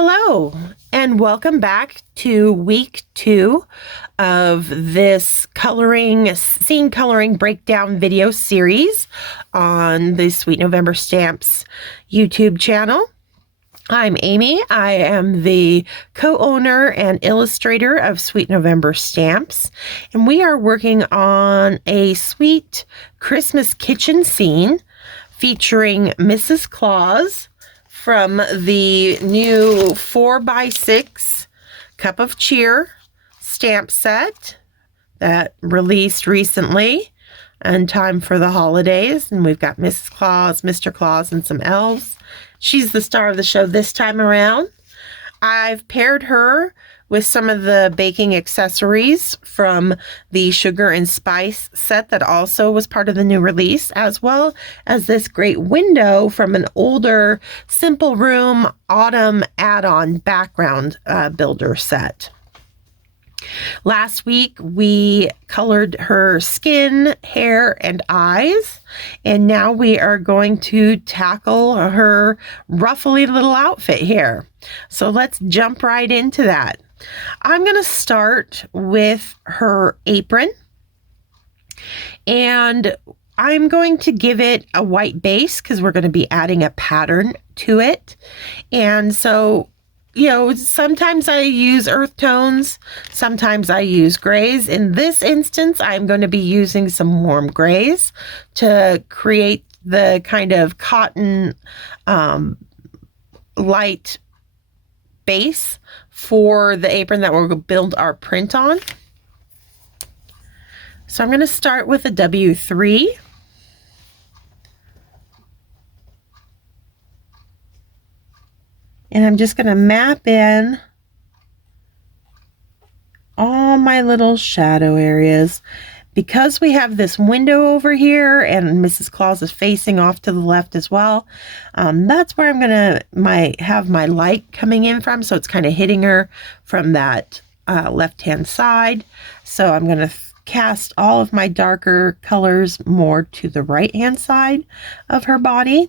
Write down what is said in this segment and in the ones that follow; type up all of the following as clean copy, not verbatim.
Hello, and welcome back to week 2 of this scene coloring breakdown video series on the Sweet November Stamps YouTube channel. I'm Amy. I am the co-owner and illustrator of Sweet November Stamps, and we are working on a sweet Christmas kitchen scene featuring Mrs. Claus from the new 4x6 Cup of Cheer stamp set that released recently in time for the holidays. And we've got Mrs. Claus, Mr. Claus, and some elves. She's the star of the show this time around. I've paired her with some of the baking accessories from the Sugar and Spice set that also was part of the new release, as well as this great window from an older Simple Room Autumn add-on background builder set. Last week, we colored her skin, hair, and eyes, and now we are going to tackle her ruffly little outfit here. So let's jump right into that. I'm going to start with her apron, and I'm going to give it a white base because we're going to be adding a pattern to it. And so, sometimes I use earth tones, sometimes I use grays. In this instance, I'm going to be using some warm grays to create the kind of cotton light base for the apron that we'll build our print on. So I'm going to start with a W3. And I'm just going to map in all my little shadow areas. Because we have this window over here and Mrs. Claus is facing off to the left as well, that's where I'm going to have my light coming in from. So it's kind of hitting her from that left-hand side. So I'm going to cast all of my darker colors more to the right-hand side of her body.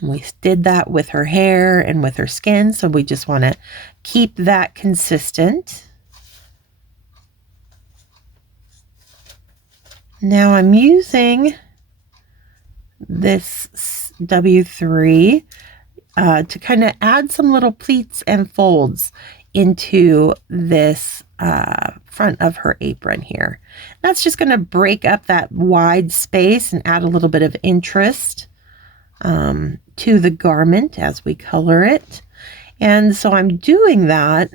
And we did that with her hair and with her skin, so we just want to keep that consistent. Now I'm using this W3 to kind of add some little pleats and folds into this front of her apron here. That's just going to break up that wide space and add a little bit of interest to the garment as we color it. And so I'm doing that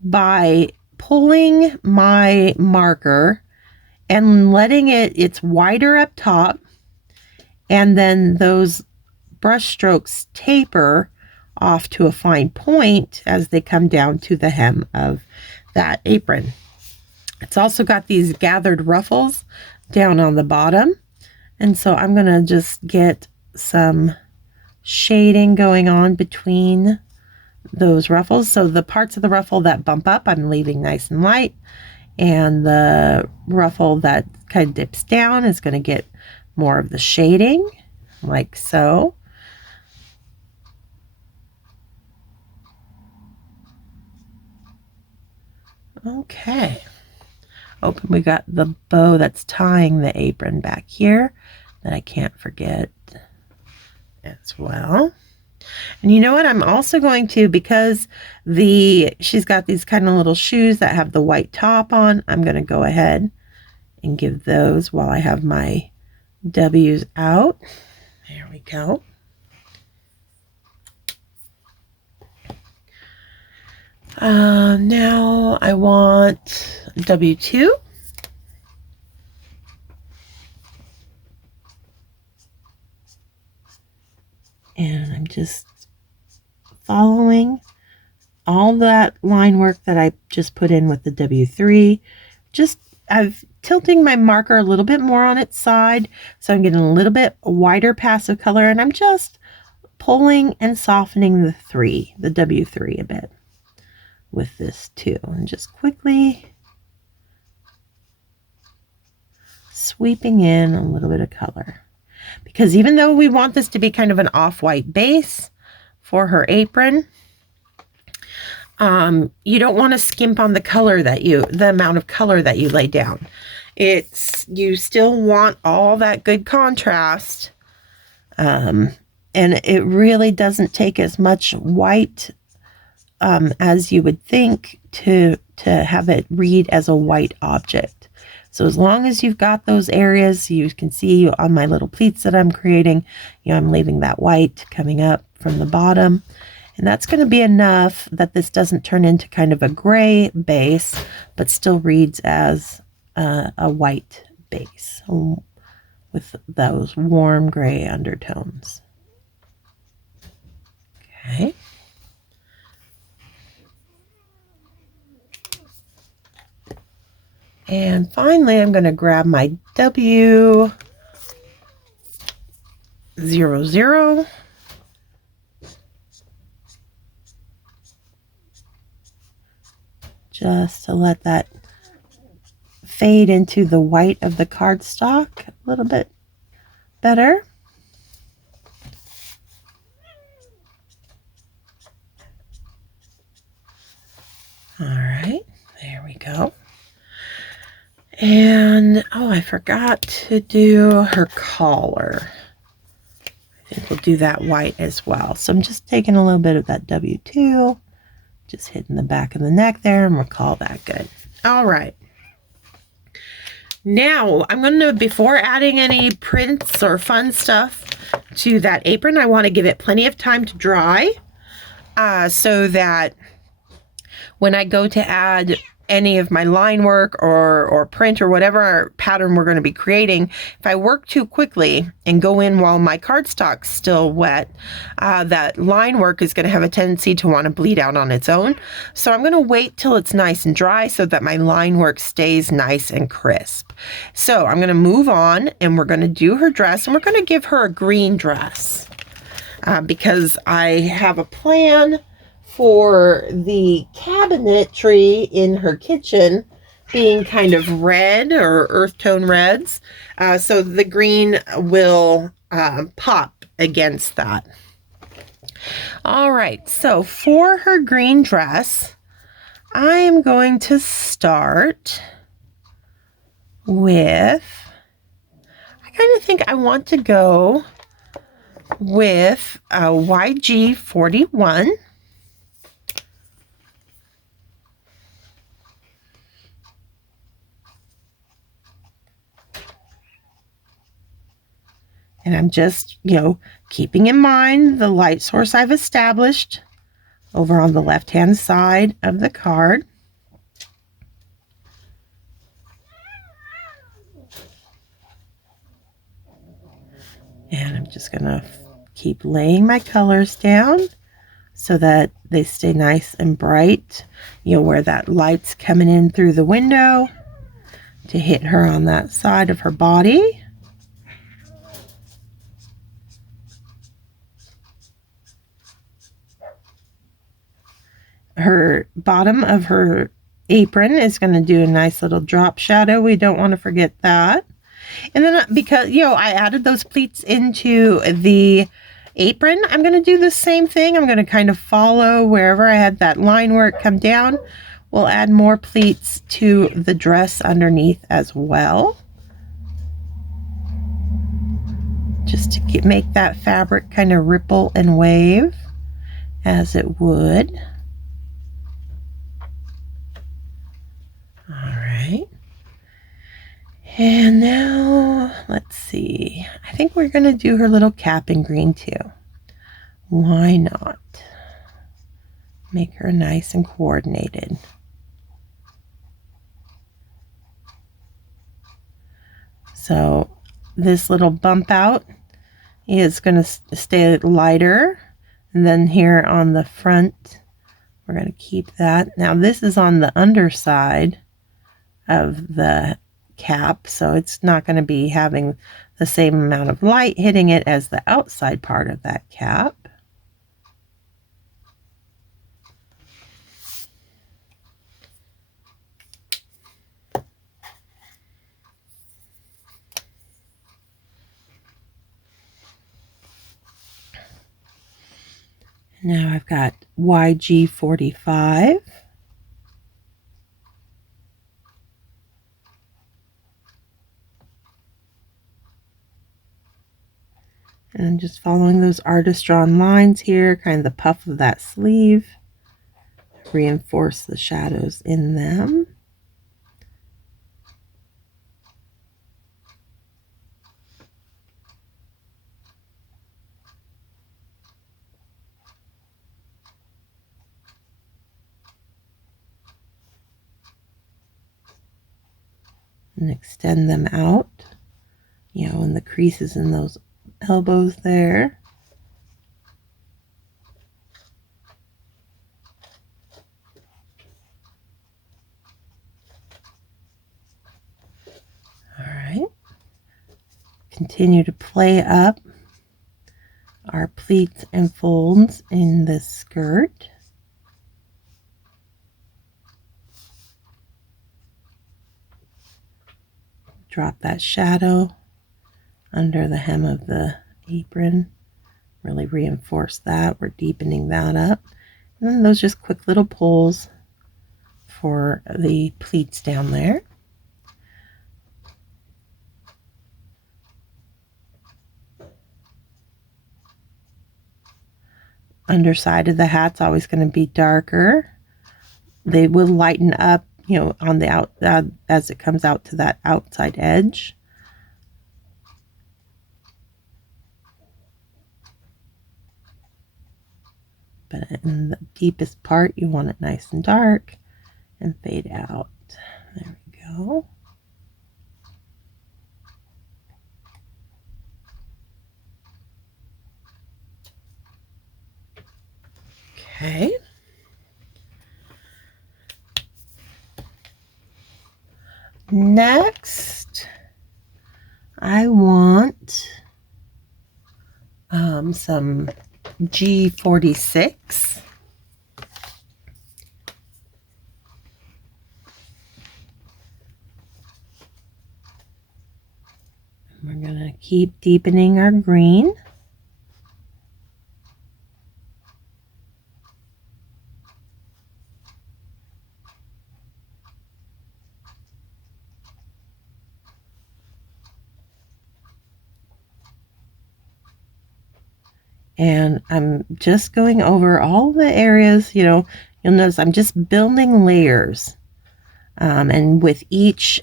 by pulling my marker and letting it's wider up top, and then those brush strokes taper off to a fine point as they come down to the hem of that apron. It's also got these gathered ruffles down on the bottom, and so I'm going to just get some shading going on between those ruffles. So the parts of the ruffle that bump up, I'm leaving nice and light, and the ruffle that kind of dips down is going to get more of the shading, like so. Okay. Open, we got the bow that's tying the apron back here that I can't forget as well. And you know what? I'm also going to, because she's got these kind of little shoes that have the white top on, I'm going to go ahead and give those while I have my W's out. There we go. Now I want W2. And I'm just following all that line work that I just put in with the W3. I'm tilting my marker a little bit more on its side, so I'm getting a little bit wider pass of color, and I'm just pulling and softening the W3 a bit with this too, and just quickly sweeping in a little bit of color. because even though we want this to be kind of an off-white base for her apron, you don't want to skimp on the color the amount of color that you lay down. You still want all that good contrast. And it really doesn't take as much white as you would think to have it read as a white object. So as long as you've got those areas, you can see on my little pleats that I'm creating, I'm leaving that white coming up from the bottom. And that's going to be enough that this doesn't turn into kind of a gray base, but still reads as a white base with those warm gray undertones. Okay. And finally, I'm going to grab my W00 just to let that fade into the white of the cardstock a little bit better. All right, there we go. And, oh, I forgot to do her collar. I think we'll do that white as well. So I'm just taking a little bit of that W2, just hitting the back of the neck there, and we'll call that good. All right. Now, I'm going to, before adding any prints or fun stuff to that apron, I want to give it plenty of time to dry so that when I go to add any of my line work or print or whatever pattern we're going to be creating, if I work too quickly and go in while my cardstock's still wet, that line work is going to have a tendency to want to bleed out on its own. So I'm going to wait till it's nice and dry so that my line work stays nice and crisp. So I'm going to move on, and we're going to do her dress, and we're going to give her a green dress because I have a plan for the cabinetry in her kitchen being kind of red or earth tone reds. So the green will pop against that. All right, so for her green dress, I am going to start with, I kind of think I want to go with a YG41. And I'm just, keeping in mind the light source I've established over on the left-hand side of the card. And I'm just going to keep laying my colors down so that they stay nice and bright, where that light's coming in through the window to hit her on that side of her body. Her bottom of her apron is going to do a nice little drop shadow. We don't want to forget that. And then because, I added those pleats into the apron, I'm going to do the same thing. I'm going to kind of follow wherever I had that line work come down. We'll add more pleats to the dress underneath as well, just to make that fabric kind of ripple and wave as it would. All right. And now, let's see. I think we're going to do her little cap in green too. Why not? Make her nice and coordinated. So this little bump out is going to stay lighter. And then here on the front, we're going to keep that. Now this is on the underside of the cap, so it's not going to be having the same amount of light hitting it as the outside part of that cap. Now I've got YG45. And I'm just following those artist drawn lines here, kind of the puff of that sleeve. Reinforce the shadows in them. And extend them out, you know, in the creases in those elbows there. All right. Continue to play up our pleats and folds in this skirt. Drop that shadow under the hem of the apron. Really reinforce that. We're deepening that up. And then those just quick little pulls for the pleats down there. Underside of the hat's always going to be darker. They will lighten up, you know, on the out as it comes out to that outside edge. But in the deepest part, you want it nice and dark and fade out. There we go. Okay. Next, I want some G46. We're going to keep deepening our green. And I'm just going over all the areas, you know, you'll notice I'm just building layers. And with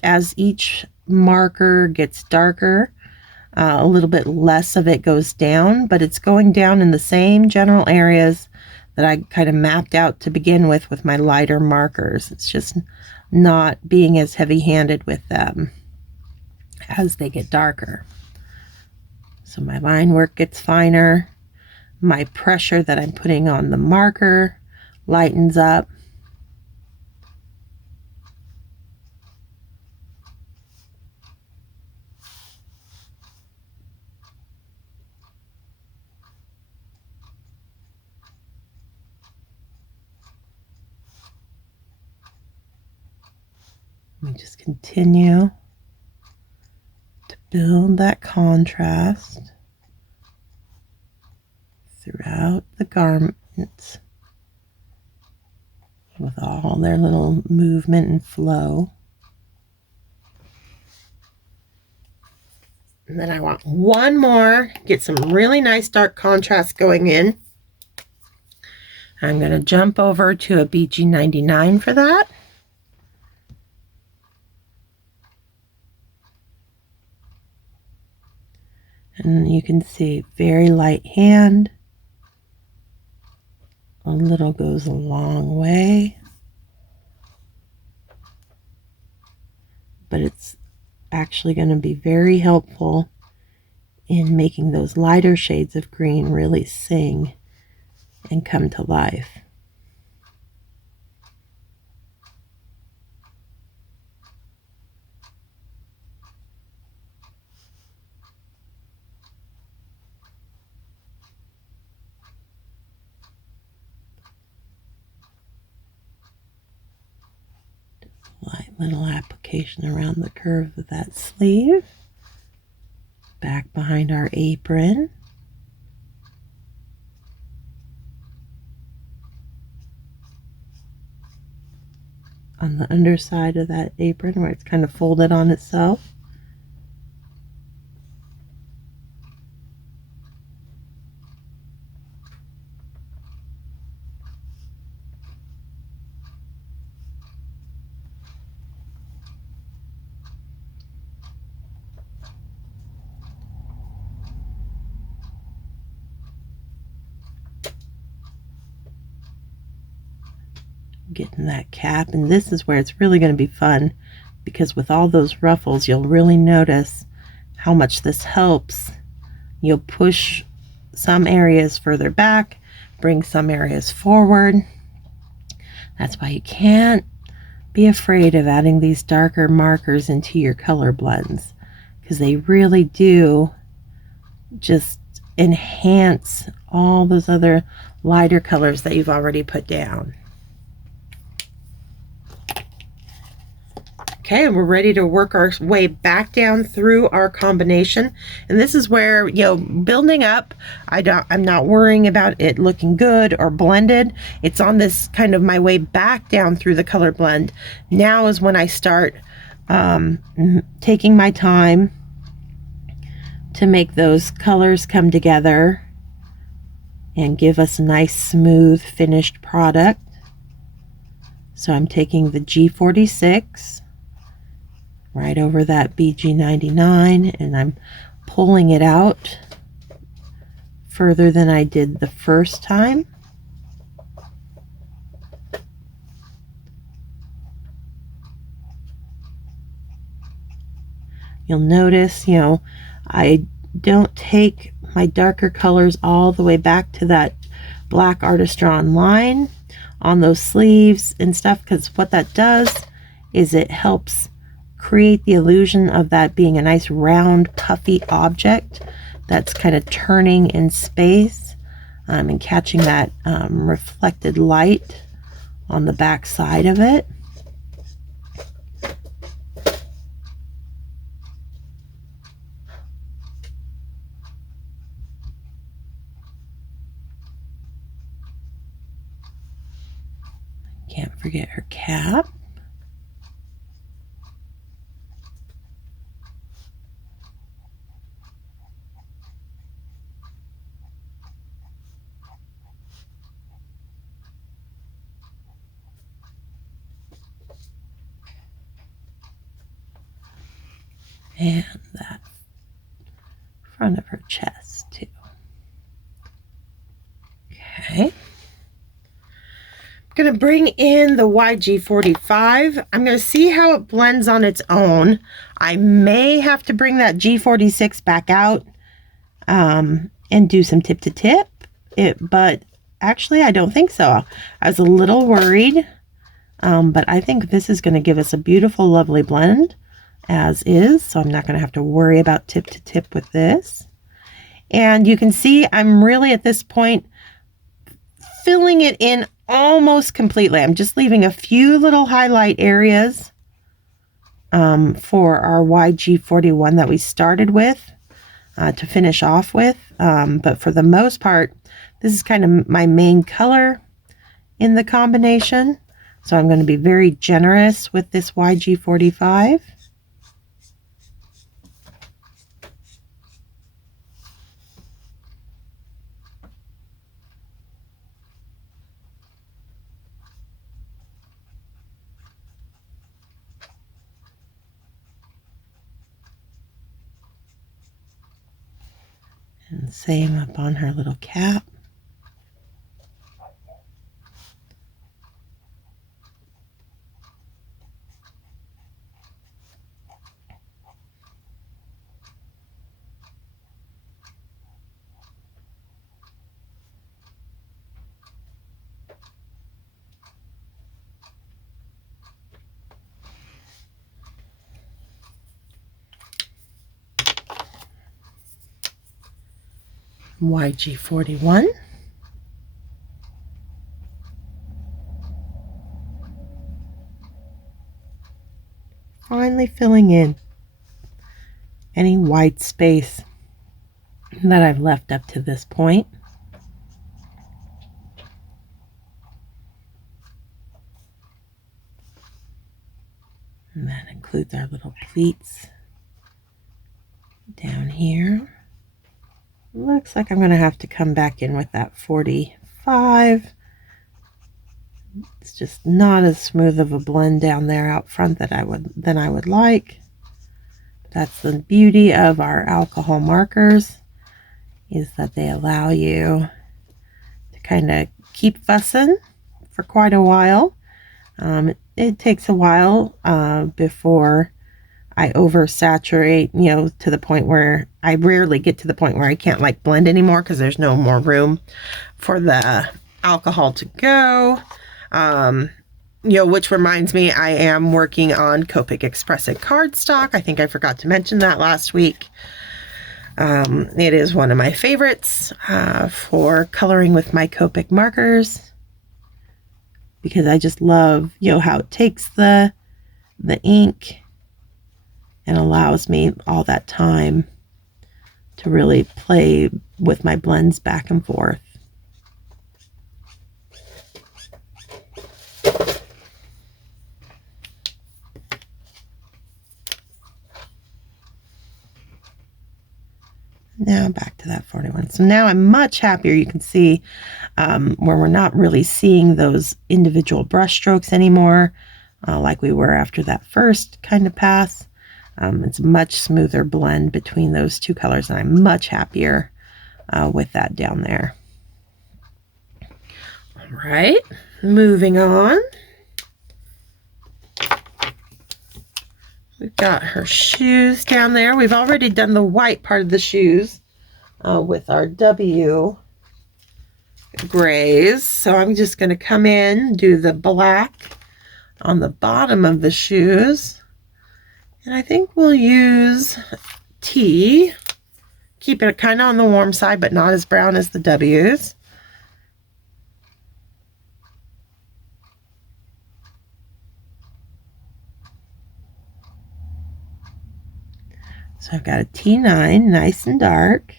as each marker gets darker, a little bit less of it goes down, but it's going down in the same general areas that I kind of mapped out to begin with my lighter markers. It's just not being as heavy-handed with them as they get darker. So my line work gets finer. My pressure that I'm putting on the marker lightens up. Let me just continue to build that contrast throughout the garments with all their little movement and flow. And then I want one more, get some really nice dark contrast going in. I'm going to jump over to a BG99 for that. And you can see very light hand. A little goes a long way. But it's actually going to be very helpful in making those lighter shades of green really sing and come to life. Light little application around the curve of that sleeve, back behind our apron. on the underside of that apron where it's kind of folded on itself. Getting that cap, and this is where it's really going to be fun, because with all those ruffles you'll really notice how much this helps. You'll push some areas further back, bring some areas forward. That's why you can't be afraid of adding these darker markers into your color blends, because they really do just enhance all those other lighter colors that you've already put down. Okay, and we're ready to work our way back down through our combination. And this is where, you know, building up, I'm not worrying about it looking good or blended. It's on this kind of my way back down through the color blend. Now is when I start taking my time to make those colors come together and give us a nice smooth finished product. So I'm taking the G46 right over that BG99, and I'm pulling it out further than I did the first time. You'll notice, you know, I don't take my darker colors all the way back to that black artist drawn line on those sleeves and stuff, because what that does is it helps create the illusion of that being a nice round puffy object that's kind of turning in space and catching that reflected light on the back side of it. Can't forget her cap. And that front of her chest too. Okay. I'm going to bring in the YG45. I'm going to see how it blends on its own. I may have to bring that G46 back out and do some tip to tip, but actually I don't think so. I was a little worried, but I think this is going to give us a beautiful, lovely blend as is, so I'm not going to have to worry about tip to tip with this. And you can see I'm really at this point filling it in almost completely. I'm just leaving a few little highlight areas for our YG41 that we started with to finish off with, but for the most part this is kind of my main color in the combination, so I'm going to be very generous with this YG45. And same up on her little cap. YG41. Finally filling in any white space that I've left up to this point. And that includes our little pleats down here. Looks like I'm going to have to come back in with that 45. It's just not as smooth of a blend down there out front that I would like. That's the beauty of our alcohol markers, is that they allow you to kind of keep fussing for quite a while. It takes a while before I oversaturate, you know, to the point where I rarely get to the point where I can't like blend anymore because there's no more room for the alcohol to go. You know, which reminds me, I am working on Copic X-press It cardstock. I think I forgot to mention that last week. It is one of my favorites for coloring with my Copic markers, because I just love, you know, how it takes the ink and allows me all that time to really play with my blends back and forth. Now back to that 41. So now I'm much happier. You can see where we're not really seeing those individual brush strokes anymore, like we were after that first kind of pass. It's a much smoother blend between those two colors, and I'm much happier with that down there. All right, moving on. We've got her shoes down there. We've already done the white part of the shoes with our W grays. So I'm just going to come in, do the black on the bottom of the shoes. And I think we'll use T. Keep it kind of on the warm side, but not as brown as the W's. So I've got a T9, nice and dark.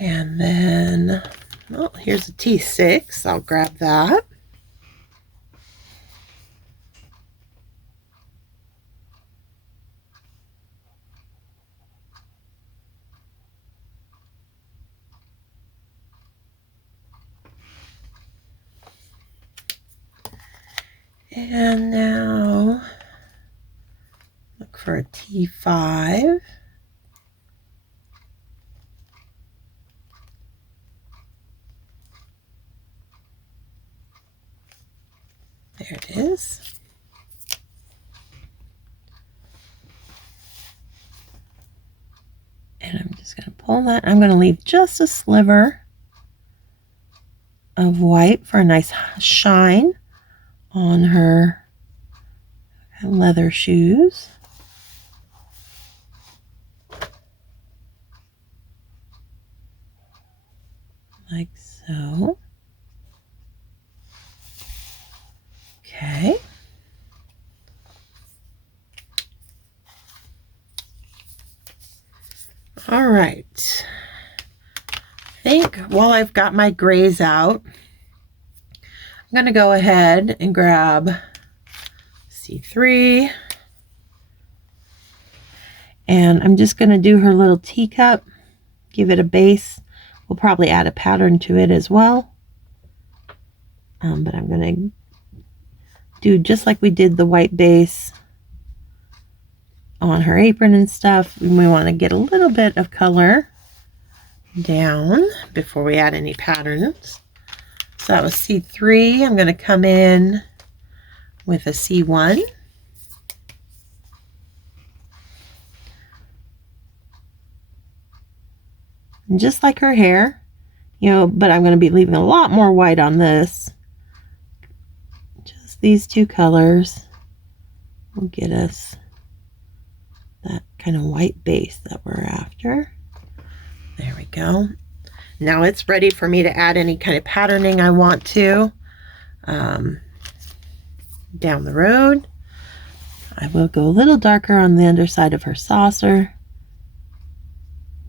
And then, oh, here's a T6. I'll grab that. And now look for a T5. There it is. And I'm just going to pull that. I'm going to leave just a sliver of white for a nice shine on her leather shoes. Like so. Okay. All right. I think while I've got my grays out, I'm going to go ahead and grab C3. And I'm just going to do her little teacup, give it a base. We'll probably add a pattern to it as well. But I'm going to do just like we did the white base on her apron and stuff. We want to get a little bit of color down before we add any patterns. So that was C3. I'm going to come in with a C1. And just like her hair, you know, but I'm going to be leaving a lot more white on this. Just these two colors will get us that kind of white base that we're after. There we go. Now it's ready for me to add any kind of patterning I want to. down the road. I will go a little darker on the underside of her saucer,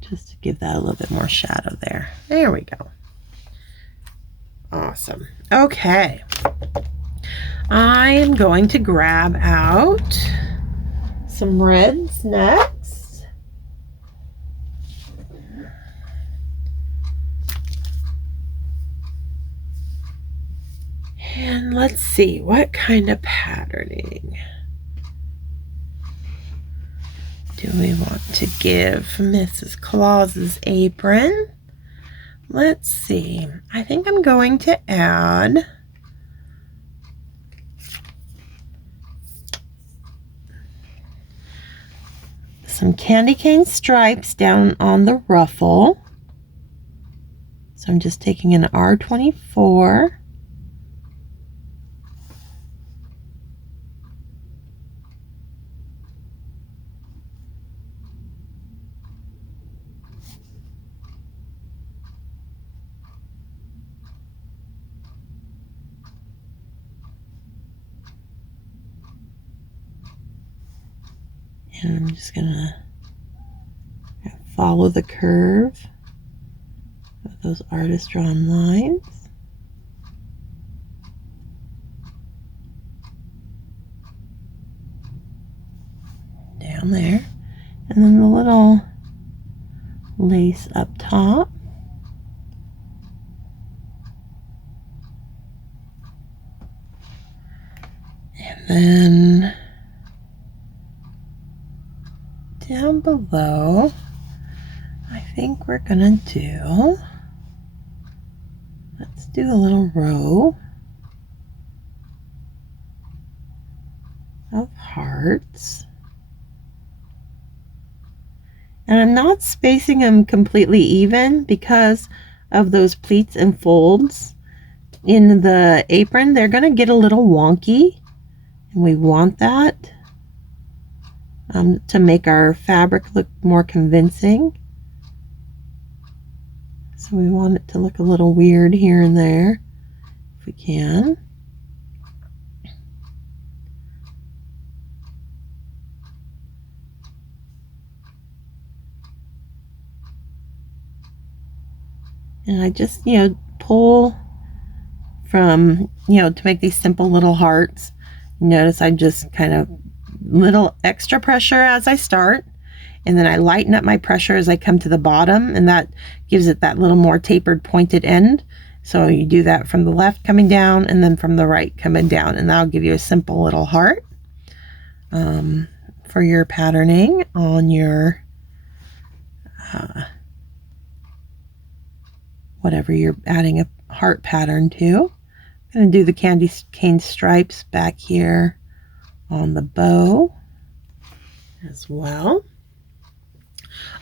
just to give that a little bit more shadow there. There we go. Awesome. Okay. I am going to grab out some reds next. And let's see, what kind of patterning do we want to give Mrs. Claus's apron? Let's see. I think I'm going to add some candy cane stripes down on the ruffle. So I'm just taking an R24. And I'm just gonna follow the curve of those artist drawn lines. Down there. And then the little lace up top. And then down below, I think we're gonna do, let's do a little row of hearts. And I'm not spacing them completely even because of those pleats and folds in the apron. They're gonna get a little wonky, and we want that to make our fabric look more convincing. So we want it to look a little weird here and there, if we can. And I just, pull from, to make these simple little hearts. Notice I just kind of little extra pressure as I start, and then I lighten up my pressure as I come to the bottom, and that gives it that little more tapered pointed end. So you do that from the left coming down, and then from the right coming down, and that'll give you a simple little heart for your patterning on your whatever you're adding a heart pattern to. I'm going to do the candy cane stripes back here on the bow as well.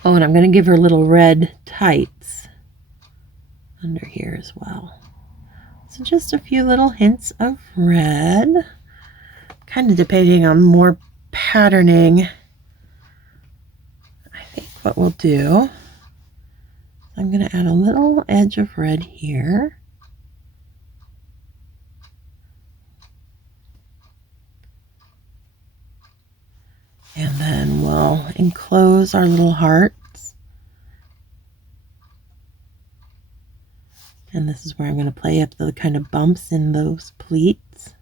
Oh, and I'm going to give her little red tights under here as well. So just a few little hints of red, kind of depending on more patterning. I think what we'll do, I'm going to add a little edge of red here. And then we'll enclose our little hearts. And this is where I'm going to play up the kind of bumps in those pleats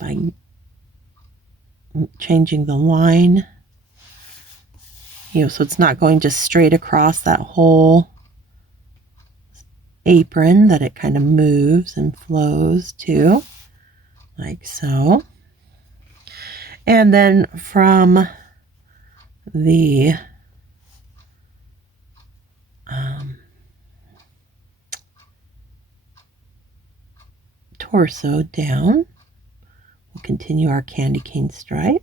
by changing the line. So it's not going just straight across that whole apron, that it kind of moves and flows too, like so. And then from the torso down, we'll continue our candy cane stripe.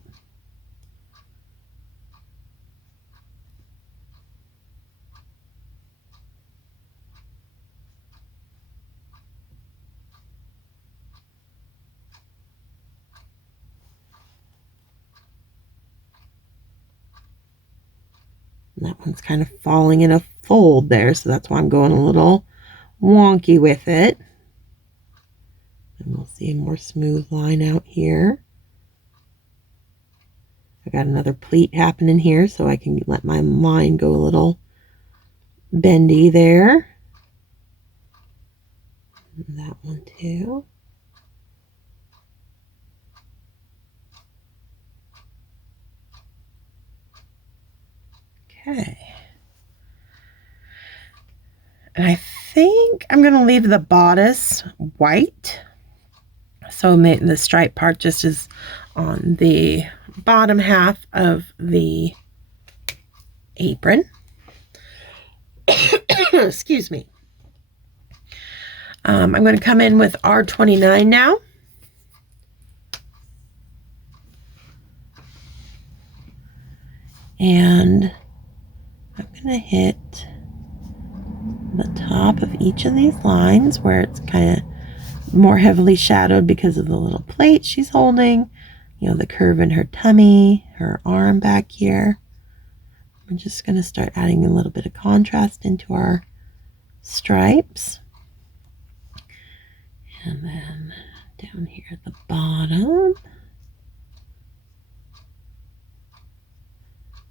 That one's kind of falling in a fold there, so that's why I'm going a little wonky with it. And we'll see a more smooth line out here. I got another pleat happening here, so I can let my line go a little bendy there. And that one too. Okay. And I think I'm going to leave the bodice white. So the stripe part just is on the bottom half of the apron. Excuse me. I'm going to come in with R29 now. And I'm going to hit the top of each of these lines where it's kind of more heavily shadowed because of the little plate she's holding, you know, the curve in her tummy, her arm back here. We're just going to start adding a little bit of contrast into our stripes. And then down here at the bottom,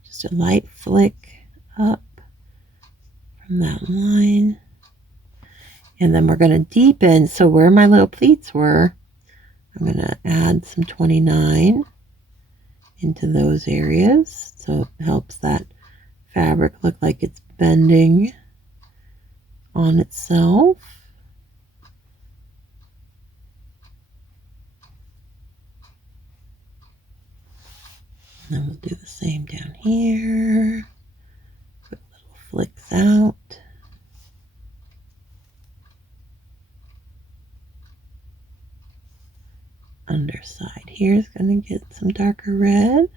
just a light flick up from that line. And then we're going to deepen. So where my little pleats were, I'm going to add some 29 into those areas. So it helps that fabric look like it's bending on itself. And then we'll do the same down here. Put little flicks out. Underside here is going to get some darker red.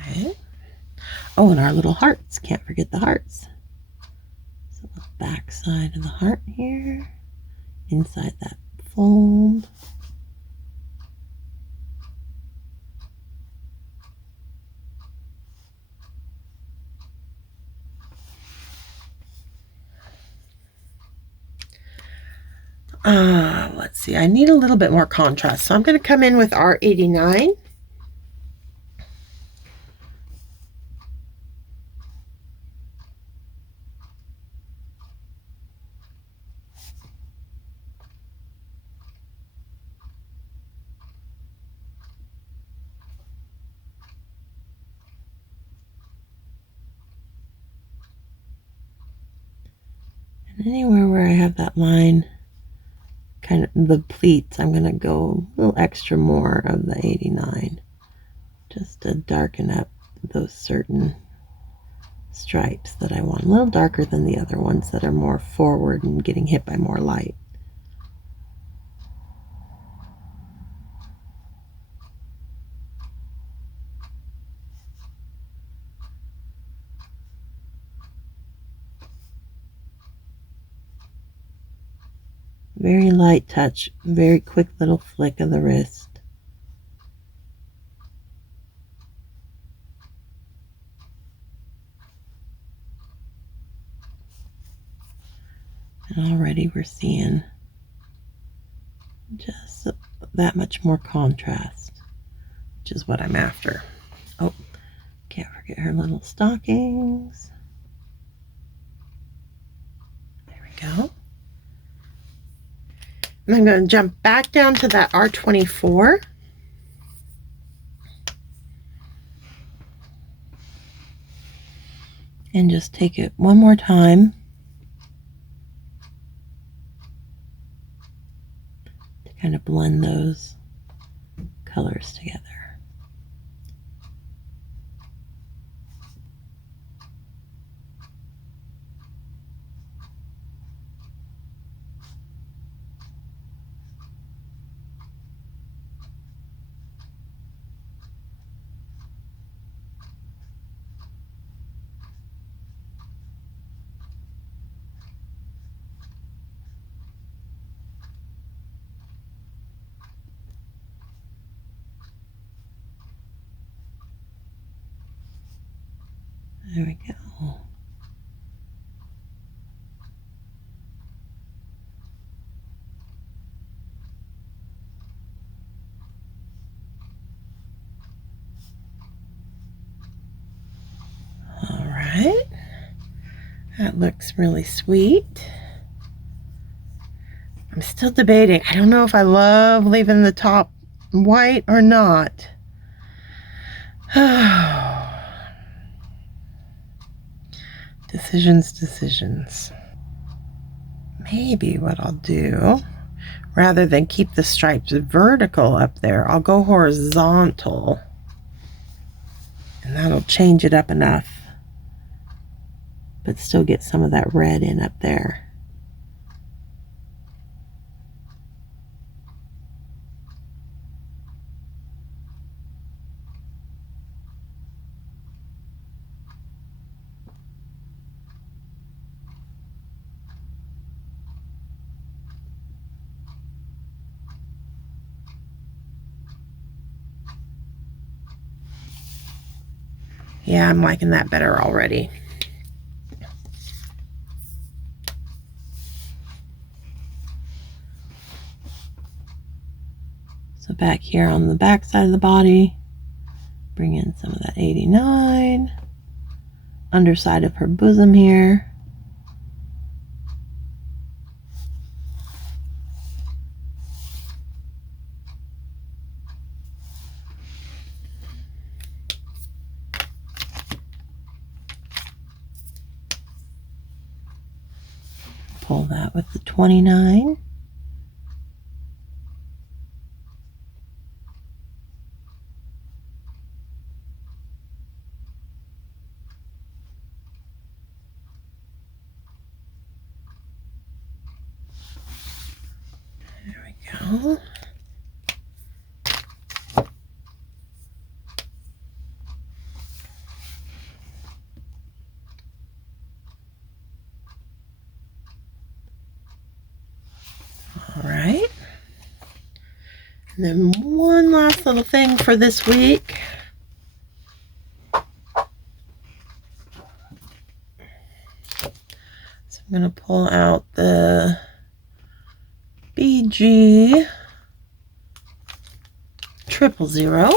Okay. Oh, and our little hearts. Can't forget the hearts. So the back side of the heart here, inside that fold. Let's see, I need a little bit more contrast, so I'm going to come in with R89. And anywhere where I have that line, kind of the pleats, I'm going to go a little extra more of the 89 just to darken up those certain stripes that I want, a little darker than the other ones that are more forward and getting hit by more light. Very light touch, very quick little flick of the wrist. And already we're seeing just that much more contrast, which is what I'm after. Oh, can't forget her little stockings. There we go. And I'm going to jump back down to that R24. And just take it one more time to kind of blend those colors together. There we go. All right. That looks really sweet. I'm still debating. I don't know if I love leaving the top white or not. Decisions. Maybe what I'll do, rather than keep the stripes vertical up there, I'll go horizontal. And that'll change it up enough, but still get some of that red in up there. Yeah, I'm liking that better already. So back here on the back side of the body, bring in some of that 89. Underside of her bosom here. Pull that with the 29. There we go. All right. And then one last little thing for this week. So I'm going to pull out the BG 000.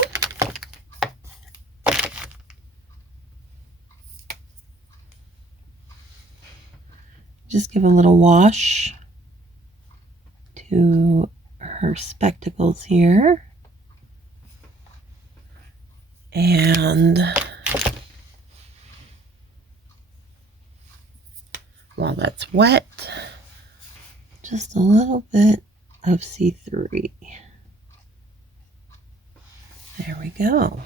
Just give a little wash to her spectacles here. And while that's wet, just a little bit of C3. There we go.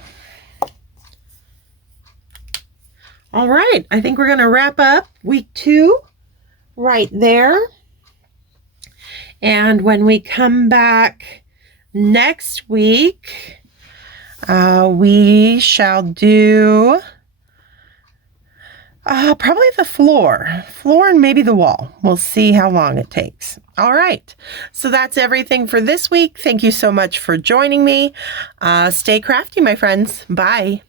All right, I think we're going to wrap up week 2 right there. And when we come back next week, we shall do probably the floor and maybe the wall. We'll see how long it takes. All right. So that's everything for this week. Thank you so much for joining me. Stay crafty, my friends. Bye.